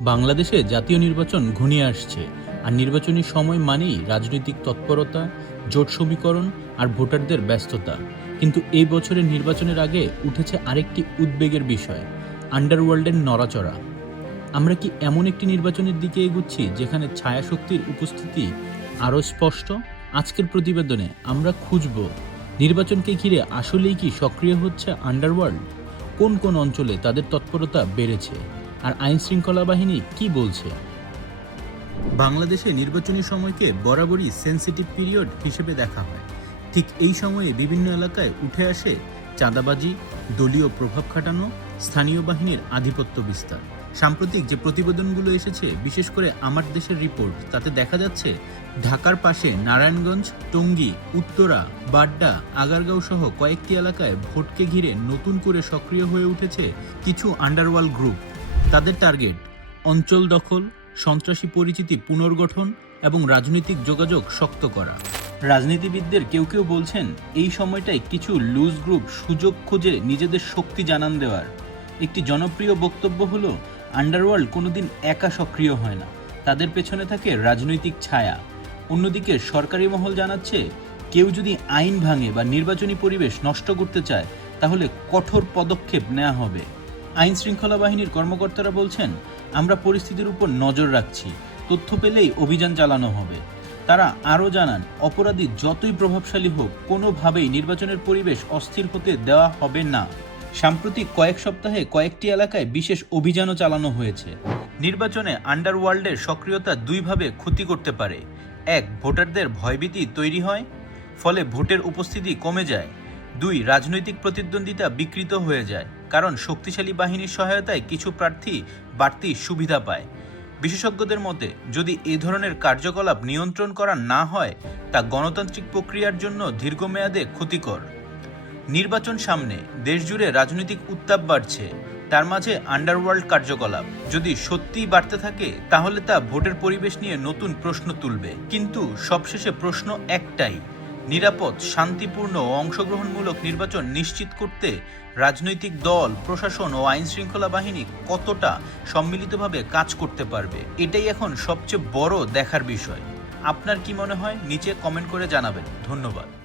বাংলাদেশে জাতীয় নির্বাচন ঘনিয়ে আসছে। আর নির্বাচনী সময় মানেই রাজনৈতিক তৎপরতা, জোট সমীকরণ আর ভোটারদের ব্যস্ততা। কিন্তু এই বছরের নির্বাচনের আগে উঠেছে আরেকটি উদ্বেগের বিষয়, আন্ডারওয়ার্ল্ডের নড়াচড়া। আমরা কি এমন একটি নির্বাচনের দিকে এগুচ্ছি যেখানে ছায়াশক্তির উপস্থিতি আরও স্পষ্ট? আজকের প্রতিবেদনে আমরা খুঁজব, নির্বাচনকে ঘিরে আসলেই কি সক্রিয় হচ্ছে আন্ডারওয়ার্ল্ড? কোন কোন অঞ্চলে তাদের তৎপরতা বেড়েছে? আর আইন শৃঙ্খলা বাহিনী কি বলছে? বাংলাদেশে নির্বাচনী সময়কে বরাবরই সেন্সিটিভ পিরিয়ড হিসেবে দেখা হয়। ঠিক এই সময়ে বিভিন্ন এলাকায় উঠে আসে চাঁদাবাজি, দলীয় প্রভাব খাটানো, স্থানীয় বাহিনীর আধিপত্য বিস্তার। সাম্প্রতিক যে প্রতিবেদনগুলো এসেছে, বিশেষ করে আমার দেশের রিপোর্ট, তাতে দেখা যাচ্ছে ঢাকার পাশে নারায়ণগঞ্জ, টঙ্গী, উত্তরা, বাড্ডা, আগারগাঁও সহ কয়েকটি এলাকায় ভোটকে ঘিরে নতুন করে সক্রিয় হয়ে উঠেছে কিছু আন্ডারওয়ার্ল্ড গ্রুপ তাদের টার্গেট অঞ্চল দখল, সন্ত্রাসী পরিচিতি পুনর্গঠন এবং রাজনৈতিক যোগাযোগ শক্ত করা। রাজনীতিবিদদের কেউ কেউ বলছেন, এই সময়টায় কিছু লুজ গ্রুপ সুযোগ খুঁজে নিজেদের শক্তি জানান দেওয়ার। একটি জনপ্রিয় বক্তব্য হলো আন্ডারওয়ার্ল্ড কোনোদিন একা সক্রিয় হয় না। তাদের পেছনে থাকে রাজনৈতিক ছায়া। অন্যদিকে সরকারি মহল জানাচ্ছে, কেউ যদি আইন ভাঙে বা নির্বাচনী পরিবেশ নষ্ট করতে চায়, তাহলে কঠোর পদক্ষেপ নেওয়া হবে। আইন শৃঙ্খলা বাহিনীর কর্মকর্তারা বলছেন, আমরা পরিস্থিতির উপর নজর রাখছি। তথ্য পেলেই অভিযান চালানো হবে। তারা আরও জানান, অপরাধী যতই প্রভাবশালী হোক, কোনোভাবেই নির্বাচনের পরিবেশ অস্থির হতে দেওয়া হবে না। সাম্প্রতিক কয়েক সপ্তাহে কয়েকটি এলাকায় বিশেষ অভিযানও চালানো হয়েছে। নির্বাচনে আন্ডারওয়ার্ল্ডের সক্রিয়তা দুইভাবে ক্ষতি করতে পারে। এক, ভোটারদের ভয়ভীতি তৈরি হয়, ফলে ভোটের উপস্থিতি কমে যায়। দুই, রাজনৈতিক প্রতিদ্বন্দ্বিতা বিকৃত হয়ে যায়, কারণ শক্তিশালী বাহিনীর সহায়তায় কিছু প্রার্থী বাড়তি সুবিধা পায়। বিশেষজ্ঞদের মতে, যদি এ ধরনের কার্যকলাপ নিয়ন্ত্রণ করা না হয়, তা গণতান্ত্রিক প্রক্রিয়ার জন্য দীর্ঘমেয়াদে ক্ষতিকর। নির্বাচন সামনে, দেশজুড়ে রাজনৈতিক উত্তাপ বাড়ছে, তার মাঝে আন্ডারওয়ার্ল্ড কার্যকলাপ। যদি সত্যিই বাড়তে থাকে, তাহলে তা ভোটের পরিবেশ নিয়ে নতুন প্রশ্ন তুলবে। কিন্তু সবশেষে প্রশ্ন একটাই নিরাপদ, শান্তিপূর্ণ ও অংশগ্রহণমূলক নির্বাচন নিশ্চিত করতে রাজনৈতিক দল, প্রশাসন ও আইন শৃঙ্খলা বাহিনী কতটা সম্মিলিতভাবে কাজ করতে পারবে? এটাই এখন সবচেয়ে বড় দেখার বিষয়। আপনার কি মনে হয়? নিচে কমেন্ট করে জানাবেন। ধন্যবাদ।